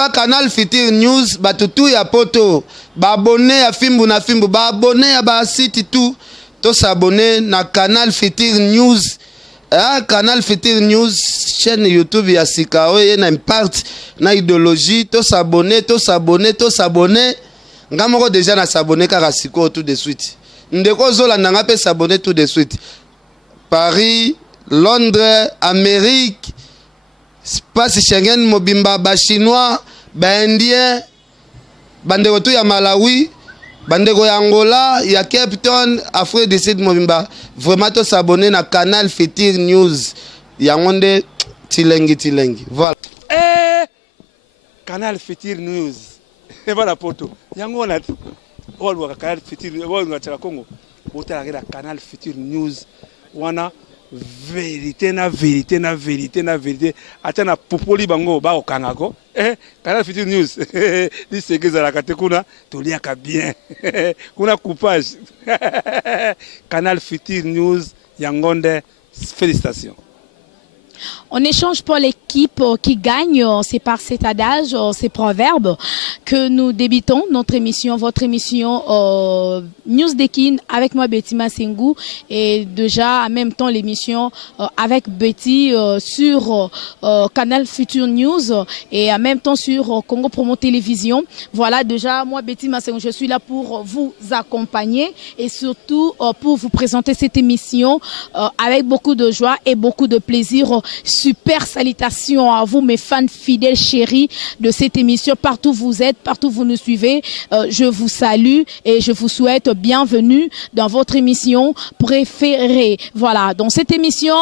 cas, Canal Futur News, tout ya poto. Ba abonné à Fimbu na Fimbu, ba abonné à ba site tout. To s'abonner na Canal Futur News. Ah, Canal Futur News, chaîne YouTube ya Sikao, y a une partie na idéologie. To s'abonner. Ngamoko déjà na s'abonner car Siko tout de suite. Ndeko zola nanga pe s'abonner tout de suite. Paris, Londres, Amérique, Space Schengen, Mobimba, ba chinois, ba indien, bandeko tout ya Malawi. Bandeko ya Angola, ya Cape Town, Afrique du Sud Mobimba. Vraiment to s'abonner na Canal Futur News. Yangonde tilengi. Voilà. Canal Futur News. Et voilà poto. Yango na olwa Canal Futur olwa tshaka Congo. Botala la Canal Futur News. Wana vérité. Atana popoli bango ba okangako. Canal Futur News. Dis ce que ça la katekuna toliaka bien. Kuna coupage. Canal Futur News Yangonde, félicitations. On échange pour l'équipe qui gagne, c'est par cet adage, ces proverbes que nous débutons notre émission, votre émission News Dekin avec moi Betty Massengou et déjà en même temps l'émission avec Betty sur Canal Futur News et en même temps sur Congo Promo Télévision. Voilà déjà moi Betty Massengou, je suis là pour vous accompagner et surtout pour vous présenter cette émission avec beaucoup de joie et beaucoup de plaisir. Super salutations à vous mes fans fidèles chéris de cette émission, partout où vous êtes, partout où vous nous suivez, je vous salue et je vous souhaite bienvenue dans votre émission préférée. Voilà, dans cette émission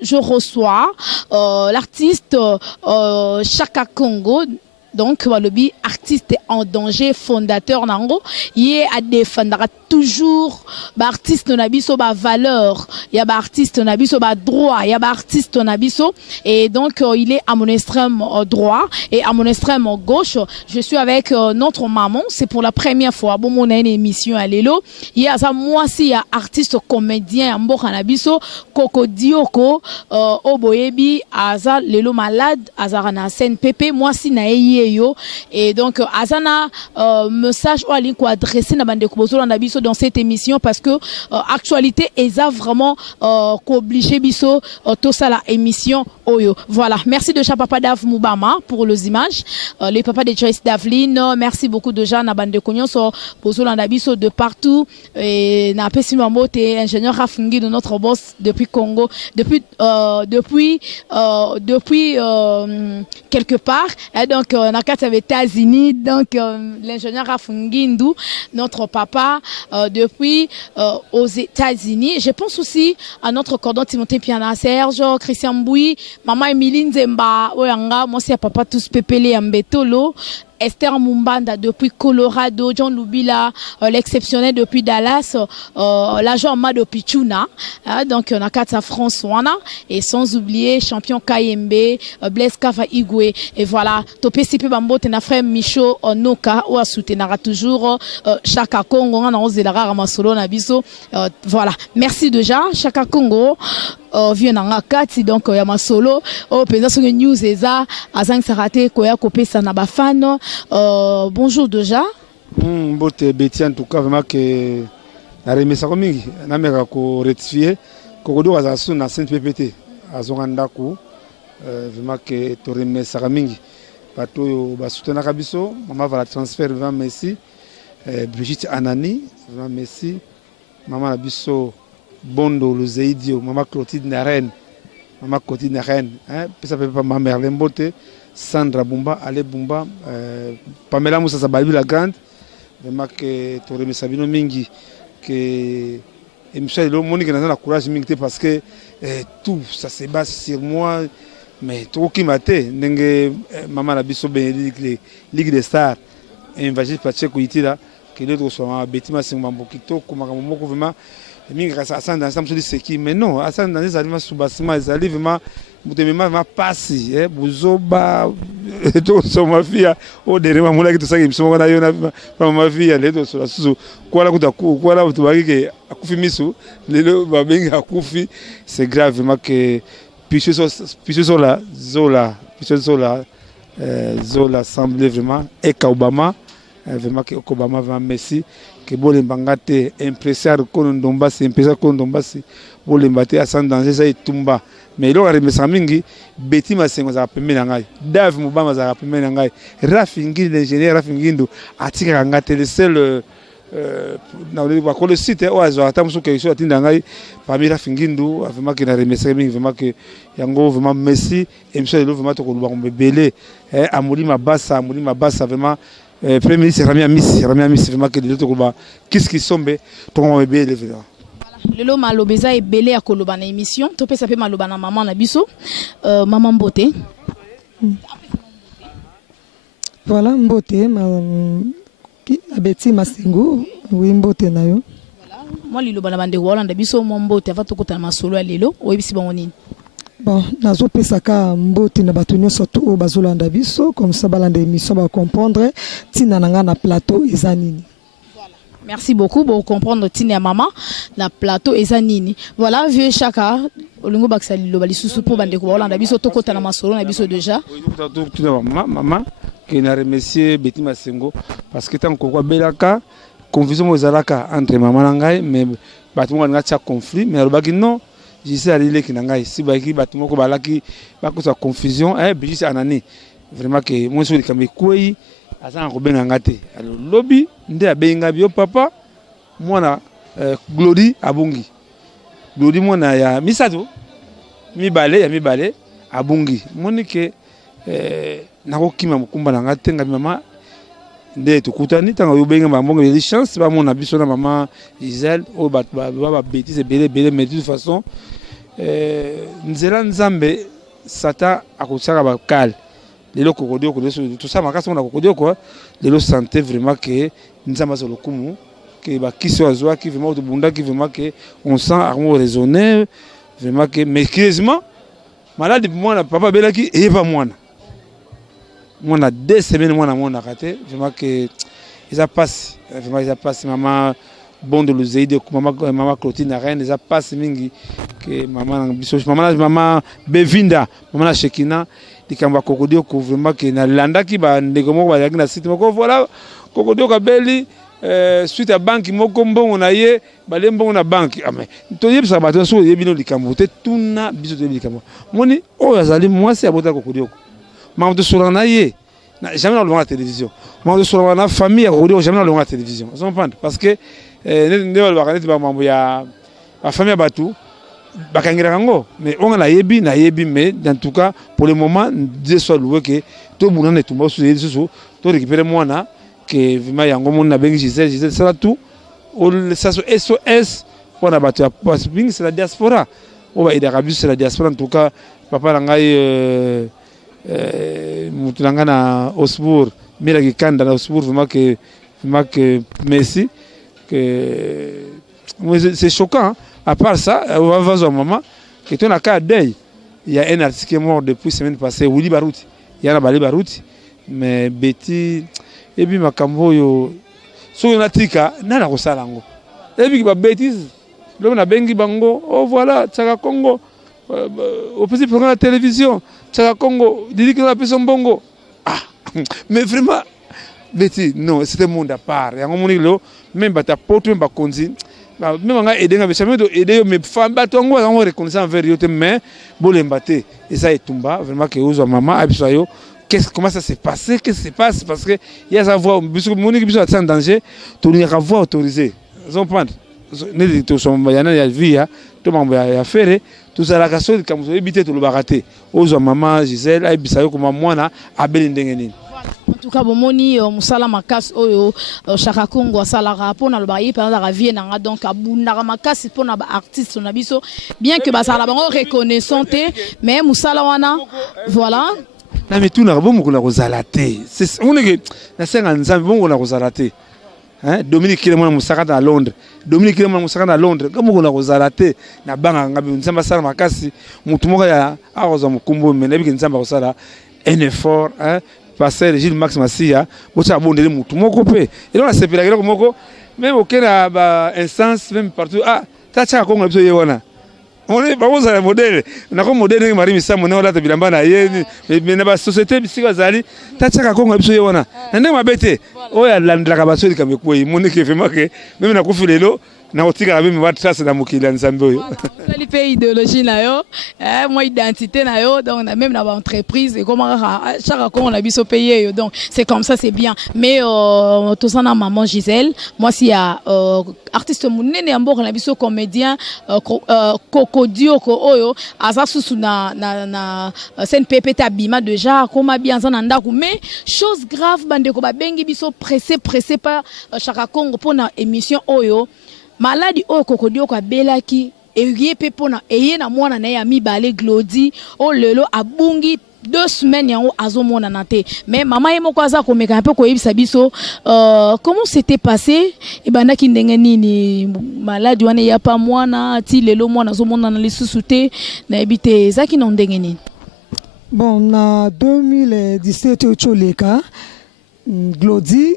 je reçois l'artiste Chaka Congo. Donc, Walobi, artiste en danger, fondateur Nango, il est à défendre toujours, artiste nabiso, valeur, il y a artiste nabiso, droit, il y a artiste nabiso, et donc il est à mon extrême droit et à mon extrême gauche. Je suis avec notre maman, c'est pour la première fois, bon, mon une émission à Lelo, il y a ça, moi aussi, il y a artiste comédien, Mboka nabiso, Koko Dioko, Oboyebi, Aza, Lelo malade, Azarana Sen Pepe, moi si naïe. Et donc Azana message ou alin ko adresser na bande ko bozolanda biso dans cette émission parce que actualité eza vraiment ko obligé biso tout ça la émission oyo. Voilà, merci de Papa Dav Moubama pour les images, les papas de Joyce Davlin, merci beaucoup de gens na bande ko nyonso bozolanda biso de partout et na pesi mamote ingénieur Rafungi de notre boss depuis Congo depuis quelque part et donc on a quatre États-Unis, donc l'ingénieur Rafungindu, notre papa depuis aux États-Unis. Je pense aussi à notre cordon Timothée Piana, Serge, Christian Boui, maman Emiline Zemba, Oyanga, moi c'est papa tous Pepele Ambetolo. Esther Mumbanda depuis Colorado, John Lubila, l'exceptionnel depuis Dallas, l'agent Mado Pichuna, donc on a quatre François, et sans oublier champion KMB, Blaise Kava Igwe, et voilà, Topé Sipi Bambo, tena frère Micho Noka, ou a soutenara toujours Chaka Congo, on a osé la rare Masolo Nabiso, voilà, merci déjà, Chaka Congo. Vient en kati donc ya masolo oh penza sur news eza azang sarate ko ya kopesa na bafano bonjour déjà mbote Betty en tout cas vraiment que la remise comme mingi na meka ko rectifier ko do za su na sainte ppt azonganda ko vraiment que to remise mingi bato ba soutenir kabiso mama va la transfert vraiment merci Brigitte Anani vraiment merci mama la biso Bondo Luzeidio, maman Clotilde Naren, hein, ça peut pas ma mère Lembote, Sandra Bumba, Ale Bumba, Pamela Moussa Sababi la grande, vraiment que tu remis Sabino Mingi, que Michel Monique n'a pas courage Mingi parce que tout ça se base sur moi, mais trop qui m'a été, maman la biso Bénédicte, Ligue des Stars, évangile Pacheco Itila, que l'autre soit Betty Massengou Mbokito, comme un vraiment. Assan dans ce qui mais non Assan dans les aliments sous bassement ils arrivent vraiment vraiment passer buzoba to so ma fille au derrière moi qui tout ça qui me sont na yo na ma fille les deux sur la sous quoi là quoi là tu vois que akufi misu lelo ba benga akufi c'est grave vraiment que piché sur la zola piché sur la Zola semblait vraiment et Obama vraiment que Obama va merci que Bolembangate impressionnant Kondombasi impressionnant Kondombasi Bolembate à sans danger ça tumba mais il aurait remesa mingi Betty Masengo za pemena ngai Dave Mubama za pemena ngai Rafingi l'ingénieur Rafingindo atika ngate le seul le site au hasard tamso quelque chose atinda ngai parmi Rafingindo vraiment que na remesa mingi vraiment que yango vraiment merci et monsieur le vraiment to ko luba mbele amuli mabasa vraiment premier ministre Rami Amis vraiment que de l'autre côté qu'est-ce qui sombe to ko mbele vraiment lelo malobeza ebele ya koloba na émission to pesa pe maloba na maman na biso maman Mbote voilà Mbote Betty Masengo oui Mbote na yo voilà moi liloba na bande Hollande biso mo Mbote ava tokota masolo ya lelo oyebisi bango nini bon nazo pesa ka Mbote na bato nyonso to o bazolanda biso comme ça balanda émission ba comprendre tina nanga na plateau ezanini. Merci beaucoup pour comprendre Tine et maman na plateau ezanini. Voilà vieux Chaka olingo baksali lo bali susu pour bande ko Hollande biso tokota na masolo na biso déjà. Maman qui na remercier Betty Masengo parce que tant ko belaka confusion ozalaka entre maman na ngai mais batuma nga tcha conflit mais alobaki non jisi alile ki na ngai si baki batuma ko balaki bakosa confusion bijisi anani vraiment que moi sur kambe kwei azanga ko benga ngate alors lobby nde abenga bio papa mwana Glory abungi Glory mwana ya misato mibale abungi monike nakokima mukumba na ngate nga mama nde tukutani tanga yobenga mbongo les chances ba mona biso na mama Gisèle o ba bêtise belé mais de toute façon nzela nzambe sata akotsaka bakal lelo kokodio ko tout ça makasi on a kokodio quoi lelo santé vraiment que nzamba zo lokumu que ba kiso azwa qui vraiment de bunda qui vraiment que on sent armo raisonner vraiment que mais curieusement malade moi papa belaki et pas moi a 2 semaines moi na raté vraiment que ils a passé vraiment ils a passé maman bon de l'oseide maman Clotilde reine ils a passé mingi que maman Bevinda maman Shekina dikamba kokodio ko vraiment que na landa ki ba ndeko moko ba na site moko voilà kokodio ka beli suite à banque moko mbongo na ye bale mbongo na banque mais to yebisa bato so yebino likambo te tuna biso te likambo moni o yazali moi c'est abota kokodio maman de solana ye jamais dans la télévision maman de solana famille kokodio jamais dans la télévision vous comprenez parce que ne va bakaneti ba mambo ya la famille batu bakangira kango mais on a yebi mais en tout cas pour le moment Dieu soit loué que tout le monde est tombé sur les réseaux to récupérer moi na que vraiment yango mon na bengi Gisèle ça tout ça SOS pour na batu c'est la diaspora on va aider Arabie c'est la diaspora en tout cas papa langai mutulanga na Osbourg mira kikanda na Osbourg vraiment que merci que c'est choquant hein? À part ça, on va voir un moment que tu as cas deuil. Il y a un artiste qui est mort depuis la semaine passée, Willy Barouti. Il y a un Bali Barouti. Mais Betty, et puis ma cambo yo, so yon atika, na la rosalango. Et puis Betty, l'homme a bengi bango. Oh voilà, Tchaka Congo. Au petit programme de la télévision, Tchaka Congo, dit qu'il a fait son bongo. Ah, mais vraiment, Betty, non, c'était un monde à part. Il y a un monde même bata porte, même bakonzi. Même on a aidé, mais femmes batongo, on reconnaissant envers eux, mais bolembate et ça est tomba vraiment que aux maman abisayo. Comment ça s'est passé? Qu'est-ce qui se passe? Parce que il y a sa voix, puisque mon équipe est en danger, tout le monde voix autorisée. Vous comprenez? Ne tout son bayana ya vie, tout mambo ya faire, tout ça la casse comme vous éviter tout le baraté. Aux maman Gisèle abisayo comme moi na abeli ndengeni. En tout cas, bomoni musala makas oyo Chaka Congo sala rapport na lobaye pendant la vie na donc abunda makas pour na artiste na biso bien que basala bango reconnaissante mais musala wana voilà na mais tout na bon ko na rozalate c'est on est na senga nzambe bon ko na rozalate hein Dominique Kilemona musaka à Londres Dominique Kilemona musaka à Londres comme ko na rozalate na banga ngabi nzamba sala makasi mutu moko ya aroza mukumbo mais nabi nzamba ko sala un effort hein passer Gilles Max Massia bocha abondeli mutu moko pe et on a sepela kilo moko même aucun ba instance même partout ah ta Chaka Congo biso ye wana on est pas un modèle na ko modèle mari misambo na wala bilamba na ye mais na ba société bisika zali tachaka kongo biso ye wana ndenge mabete oya landaka basoli kameko yi monike vraiment que même na kufilelo na otika même va trace na mukila nzambe oyo les pays idéologie na yo moi identité na yo donc on a même dans entreprise et comment chaque on a biso payer donc c'est comme ça c'est bien mais tout ça na maman Gisèle moi si ya artiste munene amboko na biso comédien Kokodio ko oyo aza susu na scène pépé abima déjà comme bien ça na ndaku mais chose grave bande ko ba bengi biso pressé pas chaque Congo pour na émission oyo maladi oyo Kokodio ko belaki eye pe pona eye na mwana na ya mibale Glody o lelo abungi 2 semaines yango azomona na te mais maman ye moko aza komeka un peu ko yebisa biso comment c'était passé e bandaki ndenge nini maladi wana ya pa mwana ti lelo mwana azomona na lisusu te na ebite zaki na ndenge nini. Bon, na 2017 ocholeka Glody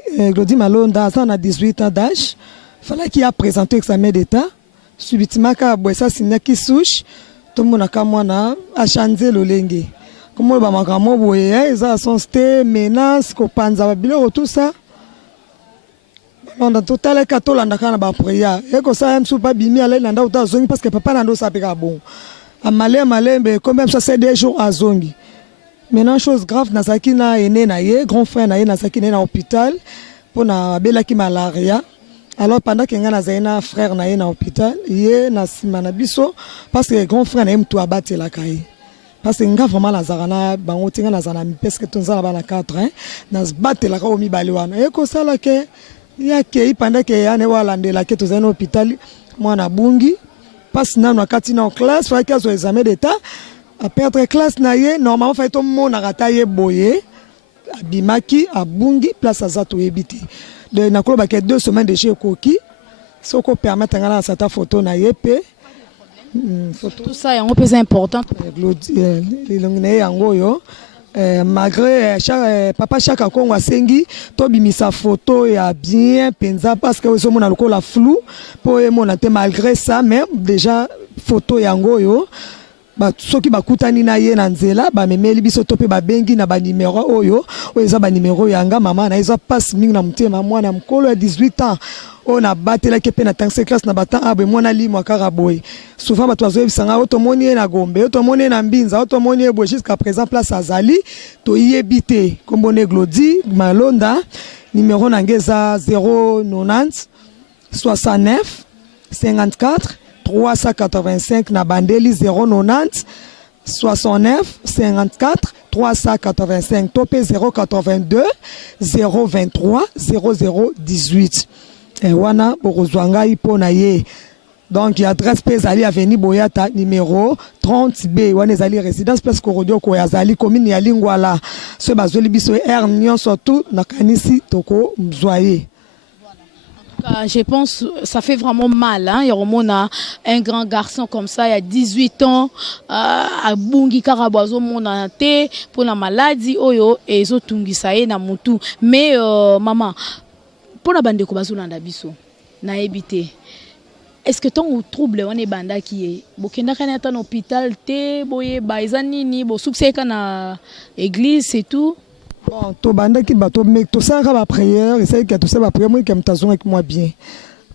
Malonda ça na 18 ans d'âge. Fallait qu'il a présenté examen d'état subitement ka boisa signé qui souche tout mon akamwana a changé le lenge comme ba makamo boye ils sont sté menace ko panza babilo tout ça on a total ka to landa kana ba prière et ko ça même pas bimi aller landa uta zongi parce que papa nando ça peka bon a malé mais quand même ça c'est des jours à zongi maintenant chose grave na sakina ene na ye grand frère na ye na sakina na hôpital pour na bela ki malaria. Alors pendant que ngana zaina frère na ye na hôpital ye na simana biso parce que grand frère na mtu abate la kai parce que nga vraiment la zarana bango tinga na zana parce que tonza na bana 4 hein na zbate la ka mi bali wana e ko sala ke ya ke pendant que ane wala ndela ke toza na hôpital mwana bungi passe na wakati na classe fa ka zo examen d'état a perdre classe na ye normalement fa to mona rata ye boye abimaki abungi place azato ebiti de na koloba ke 2 semaines de chez Koki soko permettre ngala sa ta photo na yepe photo tout ça yango pesa important les longné yango yo malgré papa chaque Kongo asengi to bimisa photo ya bien penza parce que ozo mona lokola flou po e mona te malgré ça même déjà photo yango yo ba soki bakutani na ye na nzela ba memeli biso to pe ba bengi na ba numéro oyo eza ba numéro yanga mama na eza passe mingi na mutema mwana mkolo ya 18 ans on a batela ke pe na tanxe classe na bata abe mwana li mwa karaboy souvent ba tozo bisanga otomoni na Gombe otomoni na Mbinza otomoni bo jusqu'à présent place azali to yebité kombone Glody Malonda numéro nangeza 090 69 54 385 na bandeli 090 69 54 385 topé 082 023 0018 et wana borozwanga ipona ye donc adresse pezali avenue Boyata numéro 30B wana ezali résidence place Korodio ko yazali commune ya Lingwala ce bazoli biso er nyon surtout na kanisi toko mzwaye. Je pense ça fait vraiment mal hein. Il y a un grand garçon comme ça il y a 18 ans à bungi karabozo mona te pour la maladie oyo ezo tungisa ye na mutu mais maman pour la bande ko bazolanda biso na ebité est-ce que ton trouble on est banda qui est bokenda kana ta hôpital te boye baizani ni bo succès kana église c'est tout. Bon, to banda ki bato mais tout ça va prière et c'est que tout ça va prière moi comme tazon avec moi bien.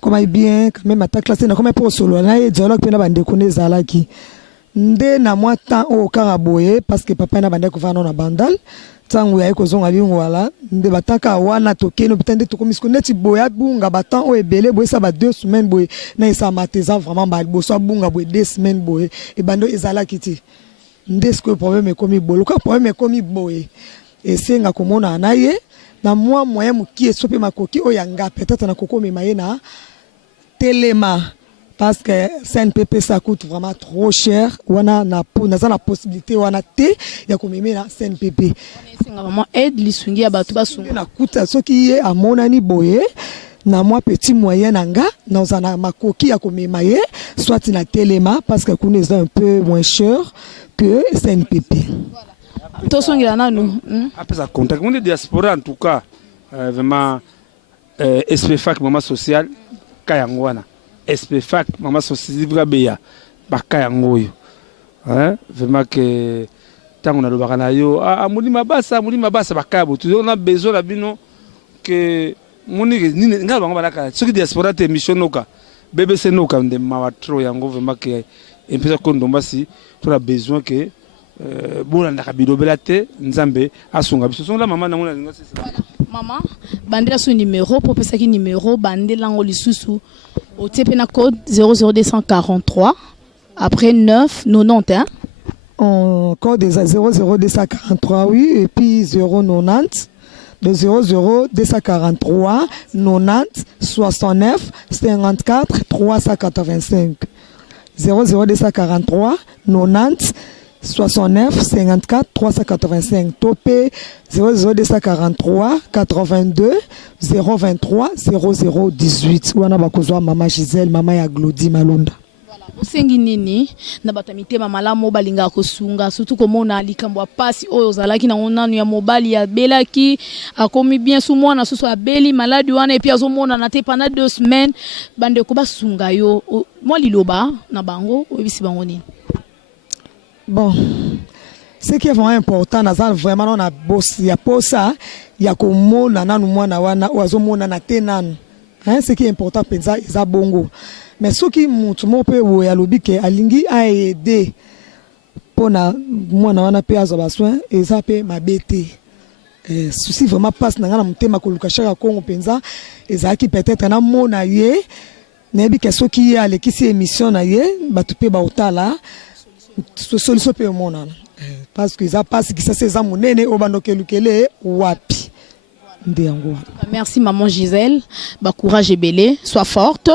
Comme bien quand même ta classe na comme pour solo na e dialogue pe na bande kone zala ki. Nde na moi temps au karaboye parce que papa na bande ko vana na bandal. Tangu ya ko zonga lingwala nde bataka wana tokeno bitende to komisko neti boya bunga batan o ebele boye ça ba 2 semaines boye na ça mateza vraiment ba boso bunga boye 2 semaines boye e bando ezala kiti. Nde ce que problème est comme bolo ka problème est comme boye. Et c'est nga komona na ye na moi moyen muki esope makoki oyanga peut-être na koko memaye na telema parce que CNPP ça coûte vraiment trop cher wana na la possibilité wana te ya komeme na CNPP c'est vraiment aide lisungi ya batu basunga na coûte soki ye amona ni boye na moi petit moyen nanga na zana makoki ya komemaye soit na telema parce que connaît un peu moins cher que CNPP. Après ça contact on est diaspora en tout cas vraiment SPFAC maman social kayangwana SPFAC maman social beya baka yango yo vraiment que tant on a le bakana yo mulima basa baka botu on a besoin la bino que moni ni ngala bango balaka soki diaspora te mission noka BBC noka de mawatro yango vraiment que impesa ko ndomba si tu as besoin que bon ndaka bilobela te nzambe asunga biso songa mama na ngona maman bandela son numéro pour pesa ki numéro bandela ngo lisusu au tepena code 00243 après 991 en code 00243 oui et puis 090 de 00243 90 69 54 385 00243 90 69 54 385 topé 00243 82 023 0018 wana bakozwa mama Gisèle mama ya Glody Malonda. Osengi nini na batamite malamu balinga kosunga surtout komona likambo pasi oyo zalaki na onanu ya mobali ya belaki akomi bien sous mwana susu abeli maladi wana et puis azomona na te pendant 2 semaines bande ko basunga yo moi liloba na bango obisi bango nini. Bon, ce qui est vraiment important, c'est vraiment on a bossé, il y a pas ça, il y a comme mot nana nous moi na wana oazo mo nana tenanu. Hein, ce qui est important penza isa bongo. Mais ce qui mutu mo pe wo ya lobi ke alingi a aider pona moi na wana pe azo bassoin eza pe mabete. Souci vraiment passe na ngana mutema ko lukashaka Kongo penza eza ki peut-être na mo na ye nebi ke so ki ya lekisi émission na ye batupe ba otala solution pe mona parce que ça passe qui ça c'est ça monene obanoke lukele wapi ndeyango. Merci maman Gisèle, ba courage ebele, sois forte.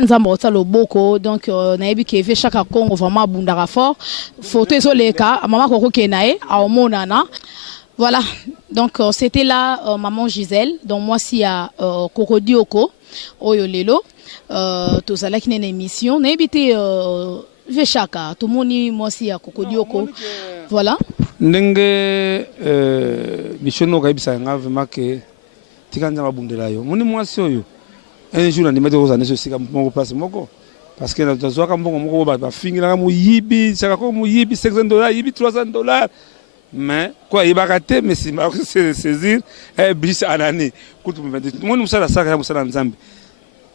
Nzambo ota loboko donc nayebi ke ve chaque Congo vraiment abundara fort. Photo ezoleka maman koko kenae a omonana. Voilà. Donc c'était là maman Gisèle. Donc moi si ya Kokodioko oyo lelo tozala ki na émission nayebi te Veshaka, tout le monde moi aussi à Kokodioko. Voilà. Ndenge mission no kaibisa nga vraiment que tikanja babundela yo. Moni moi si oyo. Un jour on mettre aux années ceci comme mon place moko parce que dans zo ka mbongo moko ba fingira mu yibi, saka ko mu yibi $600, yibi $300. Mais quoi il va rater mais si ma saisir bis à l'année. Kutu moi nous ça la saka musala nzambe.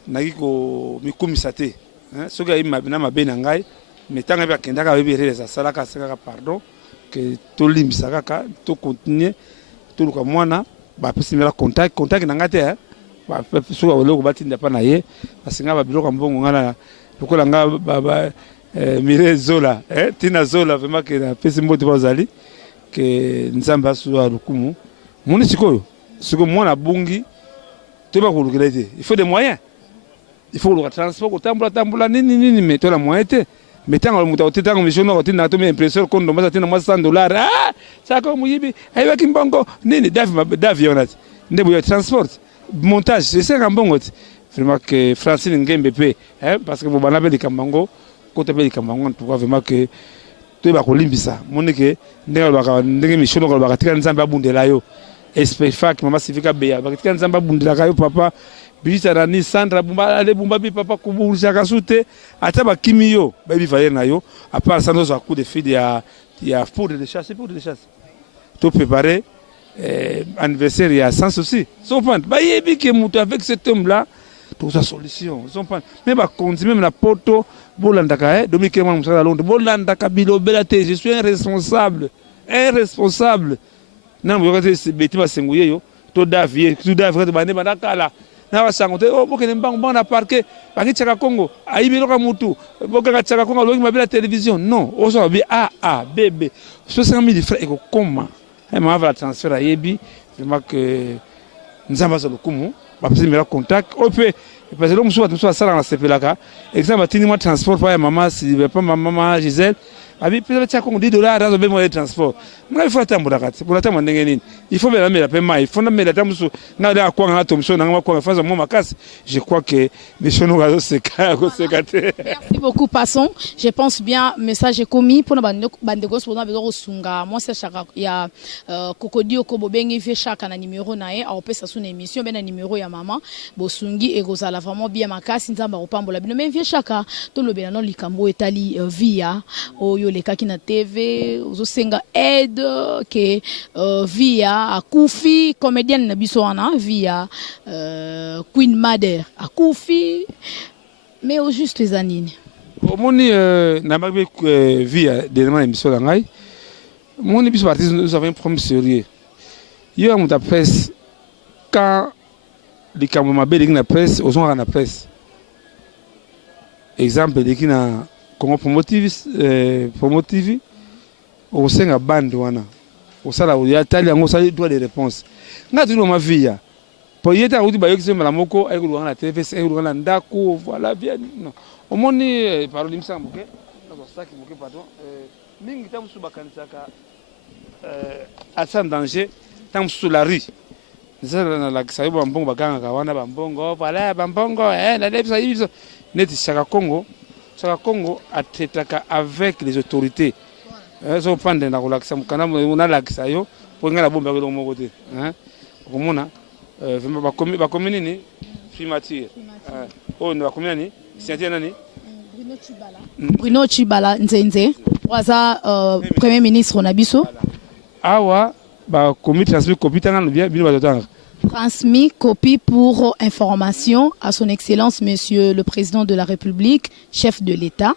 Nakiko mikumisa te. Hein soka ima bina mabena ngai mais tant que kenda ka bebere za salaka saka pardon que to limbisa kaka to continuer to luka mwana ba pesimela contact na ngate hein ba soka oloko batinda pa na ye asinga ba biloko mbongo ngala lokola nga ba mire zola tina zola vraiment que na pesimbo te bazali que nzamba suwa lukumu moni sikoyo mwana bungi to ba kulukela te il faut des moyens. Il faut le transport, tambula nini mais toi la moitié. Mais tant que muta otita comme mission no tina to me impresseur kon do masatina mo $100 ça comme yibi aywa kimbongo nini davi onati ndebo yo transport montage c'est ça kambongo vraiment que Francine Ngembe pe parce que vous banabe de kambango côté be de kambango en tout cas vraiment que to ba ko limbisa monike ndenge mission no ba katika nzamba bundela yo espefak mama sifika be ba katika nzamba bundela kayo papa Bisa ni Sandra Bumba ale Bumba bi papa kuburisha kasute ataba kimiyo baby valer na yo à part ça nos coup de fil il y a poudre de chasse tout préparé anniversaire il y a sans souci son point ba yebi que mutu avec cet homme là toute sa solution son point mais ba continuer même la poto bolandaka Dominique Mwana musala Londres bolandaka bilobela te je suis irresponsable non mo yote beti ba senguye yo to davie bane bandakala na wasangote bokene mbango na parquet bakichaka Congo ayibiloka mutu bokanga chaka Congo loki mabila télévision non oso bi bébé 60 000 francs eko koma ma va transfert ayebi vraiment que nzamba zo lokumu ba pesi mera contact ope parce que l'homme soit sala na sepelaka exemple tini moi transport pa maman si pas maman Gisèle abi pesa cha Congo $10 azo bemo le transport ngai faut tambola kati pour tambola ndenge nini il faut mela mela pema il faut na mela tamusu na da kwa ngato mso na ngwa kwa faza mo makasi je crois que mission no gazo seka ko sekate. Merci beaucoup passons je pense bien message est commis pour bande gos pour besoin sunga moi c'est chaka ya kokodio ko bobengi vie chaka na numéro na e a opesa sous émission ben na numéro ya maman bosungi et kozala vraiment bien makasi nzamba opambola bino mais vie chaka to lobela no likambo etali via oyo lekaki na TV ozosenga aide ke via akufi comédienne na biso wana via Queen Mother akufi mais au juste les anines omoni na magbe via dernièrement émission la ngai mon biso artiste nous avons un problème sérieux yo amuta presse quand les caméras mabé na presse ozonga na presse exemple de na Congo promotive au senga bande wana au sala o yatali yango sala droit de réponse ngati no mavia po yeta uti ba yokise mala moko ay ko na TVC ay ko na ndako voilà bien non au moni parole imsambo ke na ko saki moke pardon mingi tam suba kanisaka asan danger tam sous la rue zala la sayo bambongo bakanga ka wana bambongo voilà bambongo la debisa yiso neti chaka Congo a traité avec les autorités. Ils ont pris dans la on a l'accès pour la bombe de mon côté. Comme on a commune primature. Oh, nous a commune c'est année. Bruno Chibala Nzenze, waza premier ministre Nabiso. Awa ba commis transmis copie tanga bien bien batanga. Transmis copie pour information à son Excellence Monsieur le Président de la République, chef de l'État,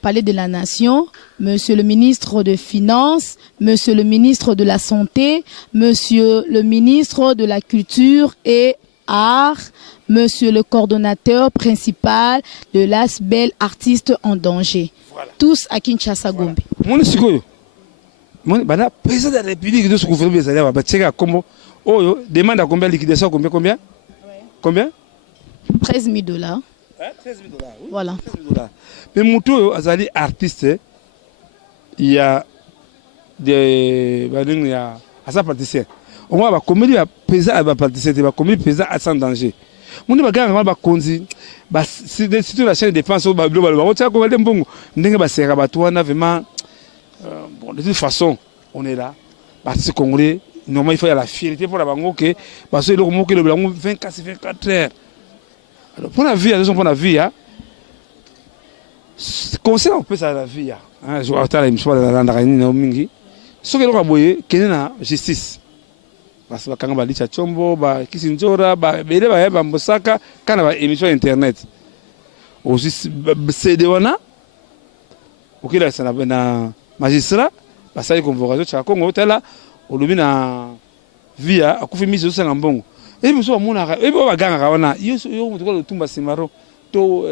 Palais de la Nation, Monsieur le Ministre des Finances, Monsieur le Ministre de la Santé, Monsieur le Ministre de la Culture et Arts, Monsieur le coordonnateur principal de l'ASBEL Artistes en danger. Voilà. Tous à Kinshasa Gombe. Mon président de la République de ce gouvernement, comment oh, demande à combien de liquidation, combien Combien $13,000. Hein? $13,000, oui. Voilà. $13,000. Mais Moutou, Azali artiste, il y a des. Il y a sa participation. Au moins, la comédie a pesé à la participation, la comédie pesé à sans danger. Mon dit, bah, Konzi, bah, si tu la chaîne de défense au Babylon, on tient comme un bon. N'est-ce pas, c'est rabatouana, vraiment. Bon, de toute façon, on est là. Parti congolais. Normalement, il faut y avoir la fierté pour la banque, parce que le mot que le blanc 24 heures. Alors, pour la vie, pour la vie, conseil on peut ça la vie. Je vais attendre une fois dans la mingi. Ce que l'on a voyé, qu'il y a la justice. Parce que quand on va dire Chombo, Kisinjora, Bambosaka, quand on va émission internet. Aussi, c'est de wana. Ok, là, c'est un magistrat. Parce que convocation, tu as Congo, tu es là. Olobi na via akufi mise zo sanga mbongo ebi so amuna ebi ba ganga kawana yo mutuko lutumba simaro to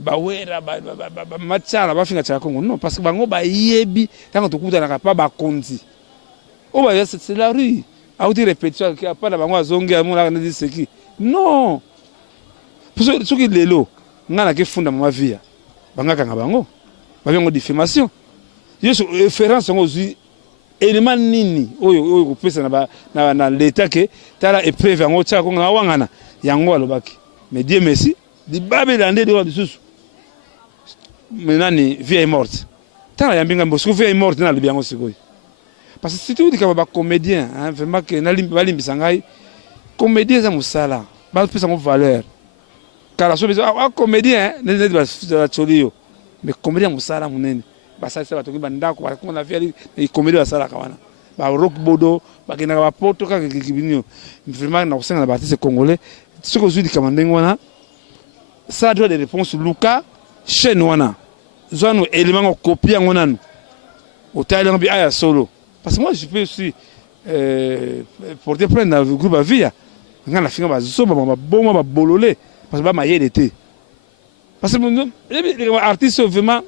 bawera ba machara ba finga cha Congo non parce que bango ba yebi tango tukuta na pa ba konzi o ba c'est la rue a uti répétition qui a pas na bango azongi amuna na diseki non parce que soki lelo ngana ke funda mama via banga kanga bango ba bengo diffamation yo so référence ngo zi élément nini oyo kopesa na l'état que tala épreuve yango tia ko nga wangana yango alobaki mais Dieu merci di babelande de disusu menani vie est morte tala yambinga mbosko vie est morte na lobi yango sikoyi parce que si tu dis que ba comédien hein vraiment que na limbi sangai comédien za musala ba pesa mo valeur car so bezo comédien ne ba cholio mais comédien musala munene basa sasa batoki bandako bakoma na vie les comédies basala kawana ba rock bodo bakina ba poto ka kibinyo vraiment na kusenga na batise congolais ce que je dis comme ndengwana ça doit des réponses luka chaîne wana zone élément copier ngonanu au talent bi aya solo parce que moi je peux aussi porter plainte dans le groupe à via ngana finga ba zoba ba boma ba bololé parce que ba mayedete parce que les artistes vraiment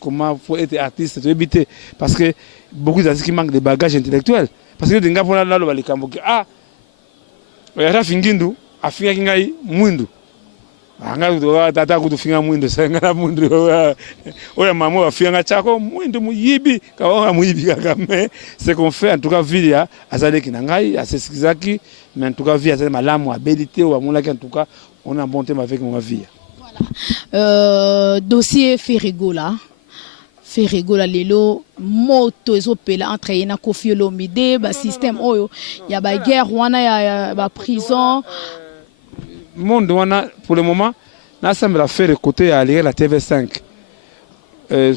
comment faut être artiste éviter parce que beaucoup d'artistes qui manquent de bagages intellectuels parce que dinga pona là le likambo ah ya fingindu afinga kingai mwindu anga tata kutufinga mwindo sanga mwindo oya maman va finga chako mwindo muyibi kawa muyibi kama c'est qu'on fait en tout cas via azale kinangai asesikizaki mais en tout cas via azale malamu abilité ou amulaki en tout cas on a un bon thème avec mon vie. Voilà. Dossier Ferrigo là lelo moto ezopela entre yena Koffi Olomide ba système oyo ya ba guerre wana ya ba prison monde wana pour le moment na semble la faire côté à la TV5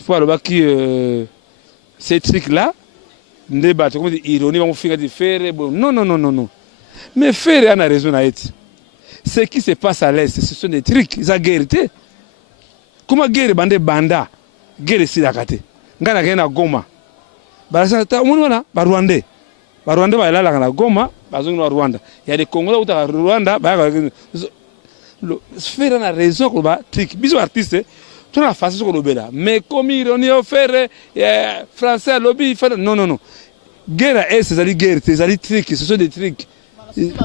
pour alors qui ces trucs là ne ba comme ironie on fait de faire non mais faire a raison à être ce qui se passe à l'est ce sont des trucs za guerre comment guerre banda guerre si la kate ngana kena Goma basa ta moni wana ba Rwanda ba la na Goma bazongi na Rwanda il y a des Congolais uta Rwanda ba le faire na raison ko ba trick biso artiste tu na face ko lobela mais comme ironie au faire français lobby non guerre est ces ali guerre ces ali trick ce sont des tricks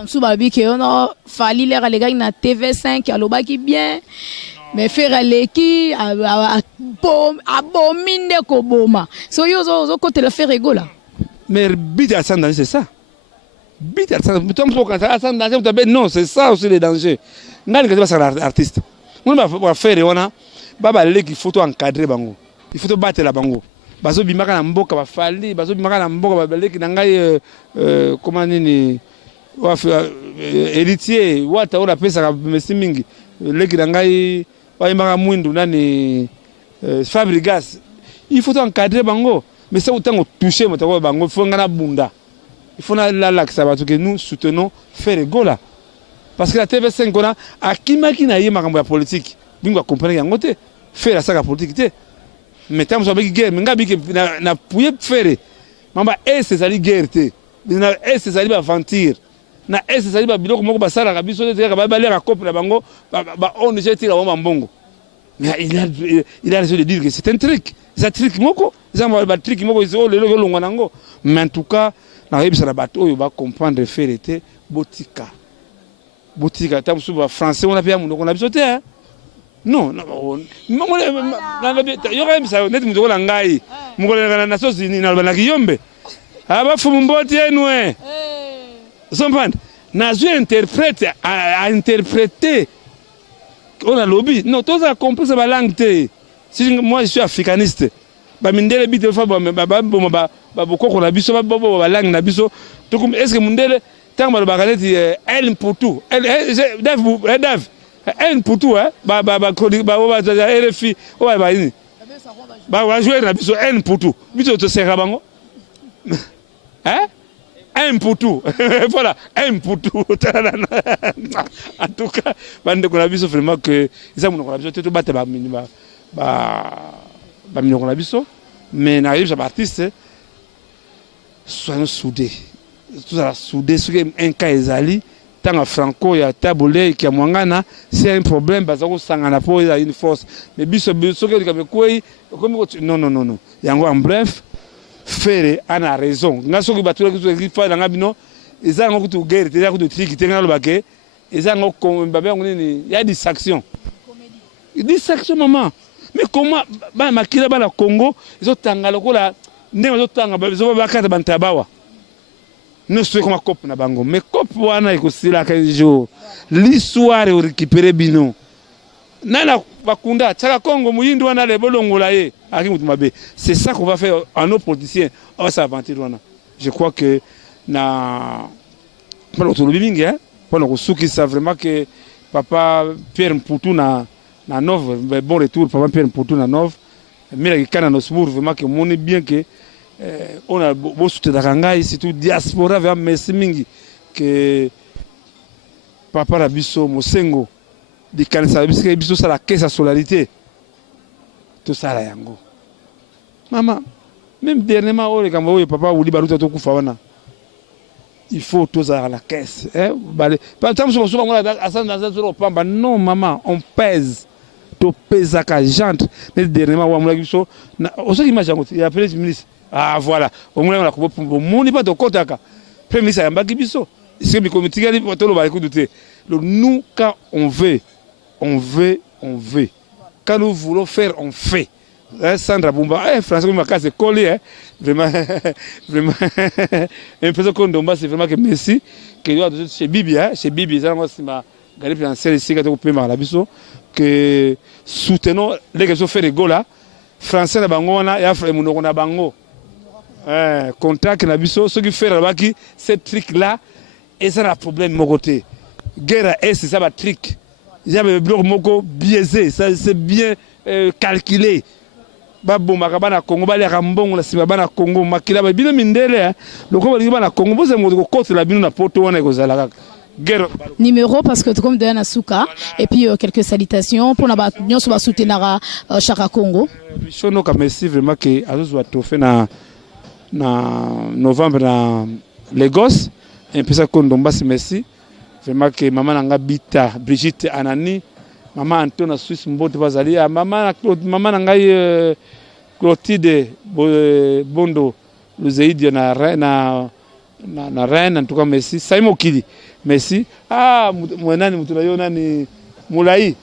Sous babi que on fali les gars na TV5 alobaki bien mais faire leki abomine ko boma so yo zo côté le Ferrigo là mais bita sans danger c'est ça bita sans danger non c'est ça aussi le danger ngani ka ba artiste on va faire on a baba leki photo encadrer bango il faut battre la bango bazo bimaka na mboka ba fali bazo bimaka na mboka ba leki na ngai comment nini wa héritier wata ona pesa ka mesi mingi leki na ngai wa imaka mwindu nani Fabregas il faut encadrer bango mais ça autant toucher motako bango faut ngana bunda il faut la laxa ba que nous soutenons Ferrigo là parce que la TV5 on a akimaki na yema kambo ya politique bingo comprendre yango te faire ça ka politique te mais tam so ba guerre nga bi na pouye faire mamba c'est ça li guerre te na c'est ça li ba aventure na c'est ça li ba biloko moko ba sala ka biso te ka ba lera couple na bango ba on jeti la bomba mbongo mais il a raison de dire que c'est un truc c'est un truc moko ça ba truc moko iso le longo nango mais en tout cas na yebisa na bato oyo ba comprendre faire te botika tam suba français on a bien on a biso te hein non yo ka bisa net muto la ngai mukolengana na sosi ni na bana kiyombe aba fumu mboti enwe sompande na je interprète à interpréter on a lobby non tous a compris ça langue te si moi je suis africaniste ba mindele bite fa ba bokoko na biso ba langue na biso to est-ce que mindele tant ba bakaleti elle pour tout Dave un pour tout hein ba RFI ba ini ba jouer na biso un pour tout biso to sera bango hein un pour tout voilà un pour tout en tout cas bande ko na biso vraiment que ça mon ko na biso to batte ba minima ba minima ko na biso mais na arrive ba artiste soyons soudés tout ça soudés ce que un cas ezali tant franco ya tabule qui a mwangana c'est un problème parce que sangana po il a une force mais biso que comme quoi non yango en bref faire ana raison ngaso ki batula ki fa na ngabino ezanga kutu guerre te kutu triki te ngalo bake ezanga ko mbabe ngoni ya distraction maman mais comment ba makila ba na Congo ezotanga lokola ndenge ezotanga ba bakata bantabawa ne sais comment cop na bango mais cop wana ikosila ka jour l'histoire o récupérer bino nana bakunda tshaka Congo muyindi wana le bolongola ye akimutu mabe c'est ça qu'on va faire en nos politiciens on va s'aventurer wana je crois que na pour le bingi hein pour le suki ça vraiment que papa Pierre Mputu na Nov bon retour papa Pierre Mputu na Nov mais la kana no sbour vraiment que mon bien que on a beau soutenir Rangai c'est tout diaspora vers merci mingi que papa Rabiso Mosengo di kanisa biso ça la caisse solidarité tout ça la yango maman même dernièrement o le kambo papa wuli baruta to kufa wana il faut tous à la caisse hein balé par exemple souvent on a asana dans pamba non maman on pèse to pesa ka jante mais dernièrement wa mula biso o so image yango il appelé le ministre ah voilà au moins on a ko moni pas de kotaka premier ministre yamba biso c'est mi comité to lo ba écoute nous quand on veut on veut. Quand nous voulons faire, on fait. Sandra Bumba, François Maka c'est collé, vraiment, l'impression qu'on Domba c'est vraiment que merci, que chez Bibi, ça moi c'est ma galerie financière ici quand on peut marrer biso, que soutenons les gens faire rigolo là, français na bango na ya frère munoko na bango, contact na biso, ceux qui font là-bas qui ce truc là, et ça a problème de mon côté, guerre est c'est ça va trick, il y a des blocs moko biaisé, ça c'est bien calculé. Babo makabana Congo bali akambongo la sima bana Congo makila ba bino mindele loko bali bana Congo boze mo ko la bino na poto wana ekozala kaka guerre numéro parce que comme de Nasuka et puis quelques salutations pour na ba nyonso ba soutenara Chaka Congo bishono ka merci vraiment que azozo atofe na novembre na Lagos un peu ça kondomba merci vraiment que maman nanga bita Brigitte Anani maman Antoine Suisse mbote bazali maman nanga Clotilde Bondo Luzeidi na reine en tout cas merci Saimo Kili merci mwenani mutulayo nani Mulai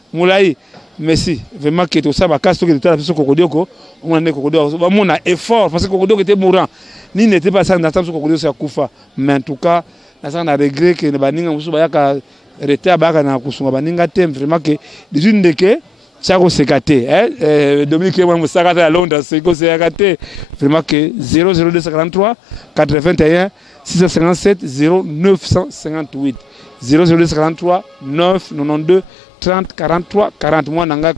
merci vraiment que tout ça ba casse que tout ça kokodioko on a kokodioko ba mona effort parce que kokodioko était mourant ni n'était pas ça dans ça kokodioko ça kufa mais en tout cas na na regret que baninga musu bayaka retard baka na kusunga baninga tem vraiment que des une de que Chako Sekate, Dominique Moussakata à Londres, c'est Sekate, vraiment que 00243 81 657 0958 00243 992 30 43 40 mois nanga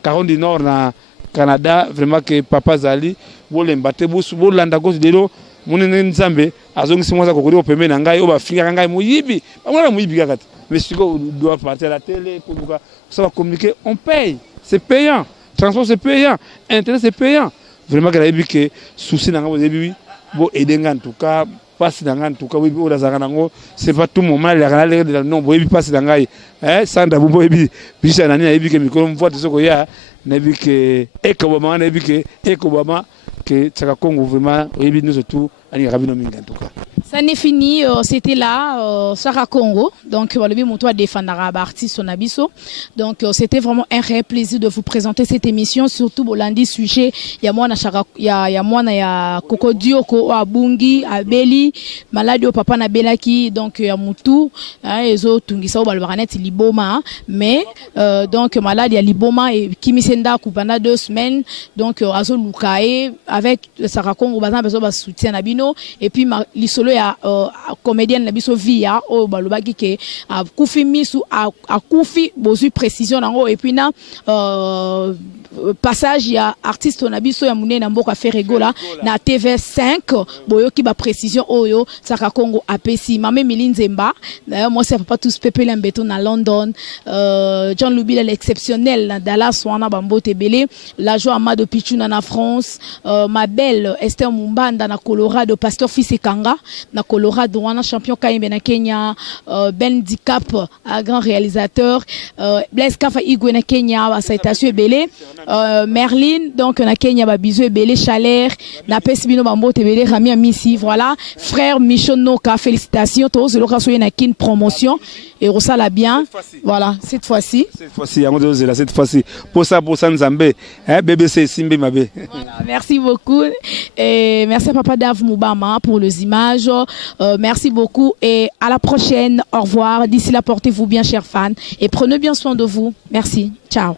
Caron du Nord na Canada, vraiment que Papa Zali, Bolembate Boussou, Bolanda Gos Delo, Mounene Nzambe, Azong Simosa Kokori, Opeme Nangai, Oba Frika Nangai, Mouyibi, Mouyibi Gagat. Mais si on doit partir à la télé, ça va communiquer, on paye. C'est payant. Transport, c'est payant. Internet, c'est payant. Vraiment, il y a des que soucis dans le début, bon, aider en tout cas, passer dans en tout cas, oui, c'est pas tout le moment, il y a non, oui, passer dans le sans d'abord, oui, puis c'est un année, il y a des voix de ce qu'il y a, il y a des Ekobama, il y a des Ekobama, que Chaka Congo vraiment, oui, nous surtout, il y a des en tout cas. Ça n'est fini, c'était là, Chaka Congo. Donc, le montois défendra artiste Sonabiso. Donc, c'était vraiment un réel plaisir de vous présenter cette émission, surtout au lundi sujet. Il y a moi, il y a Koko Dioko, Abungi, Abeli, Maladi, Papa Nabelaki, donc, il y a Moutou, et autres, Tungisa, Balbaranet, Liboma. Mais, donc, Maladi, il y a Liboma et Kimisenda, pendant 2 semaines. Donc, Azo Lukae, avec Chaka Congo, besoin de soutien Nabino. Et puis, l'isolo, il y a comédienne la biso via au balobaki ke a kufi misu a kufi bozu précision nango et puis na passage ya artiste na biso ya munene mboka Ferregola na TV5 boyoki ba précision oyo Chaka Congo apesi mame Milinzemba d'ailleurs moi c'est papa tous Pepe Lembeto na London John Lubila l'exceptionnel na Dallas wana bambote belé la joie Amado Pichuna na France ma belle Esther Mumbanda na Colorado Pasteur Fisekanga na Colorado wana champion Kaimbe na Kenya Ben Dicap grand réalisateur Blaise Kafa Igwe na Kenya ba citation belé Merlin donc na Kenya ba bizu belé Chalère na Pesbino bambote belé Rami Amisi voilà frère Michonoka félicitations tous le cas soyez na kin promotion et Rosala bien voilà cette fois-ci cette fois-ci pour ça Nzambe BBC Simbe Mabe voilà, merci beaucoup et merci à Papa Dave Moubama pour les images merci beaucoup et à la prochaine au revoir d'ici là portez-vous bien chers fans et prenez bien soin de vous merci ciao.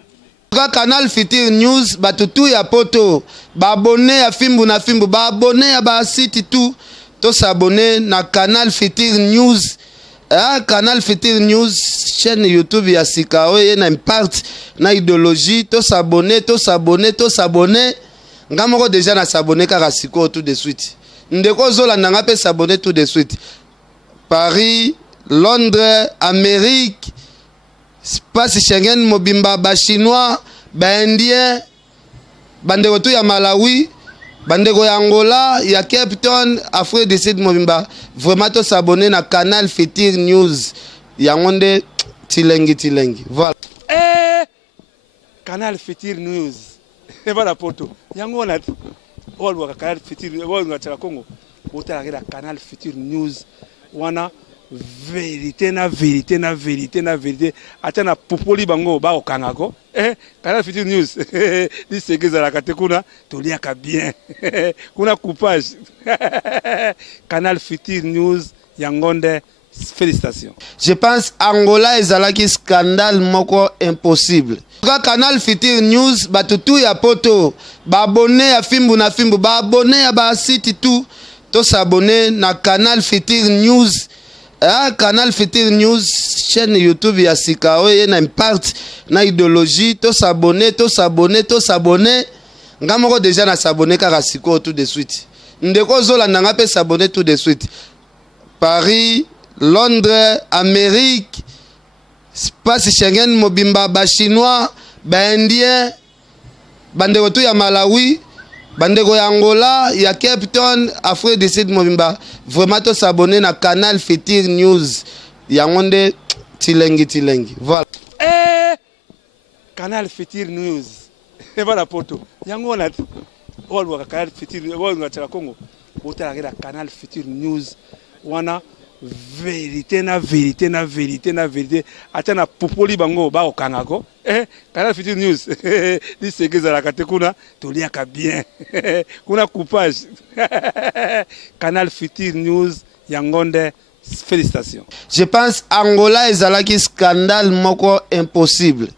Canal Futur News batutu ya poto ba abonné à Fimbu na Fimbu ba abonné à ba site tout to s'abonner na Canal Futur News Canal Futur News chaîne YouTube ya Sikao et na impact na idéologie to s'abonner ngamoko déjà na s'abonner car siko tout de suite ndeko zola nanga pe s'abonner tout de suite Paris Londres Amérique Space Schengen mobimba ba chinois ba indien bandeko tu ya Malawi bandeko ya Angola ya Cape Town Afrique du Sud mobimba vraiment to s'abonner na Canal Futur News ya ngonde tilengi voilà Canal Futur News et voilà poto yango na Canal Futur News Chaka Congo botala Canal Futur News wana vérité na vérité na vérité na vérité ata na popoli bango ba okangako Canal Futur News di segeza la kate kuna toliaka bien kuna coupage Canal Futur News yangonde félicitations. Je pense Angola ezalaki scandale moko impossible. Canal Futur News batutu ya poto ba abonné ya fimbu na fimbu ba abonné ya ba site tout to s'abonner na Canal Futur News. Canal Futur News chaîne YouTube ya Sikao ye na impact na idéologie to s'abonner ngamoko déjà na s'abonner kaka siko tout de suite ndeko zola nanga pe s'abonner tout de suite Paris, Londres, Amérique, espace Schengen mobimba ba chinois, ba indien, bandeko tu ya Malawi, bandeko ya Angola, ya Cape Town, Afrique du Sud mobimba. Vraiment to s'abonner na Canal Futur News. Yangonde tilengi. Voilà. Canal Futur News. Et voilà poto. Yango na on Canal Futur News, on Congo. Otala la Canal Futur News. Wana vérité na vérité ata na popoli bango ba okangako Canal Futur News di segeza la kate kuna toliaka bien kuna coupage Canal Futur News yangonde félicitations. Je pense Angola ezalaki scandale moko impossible.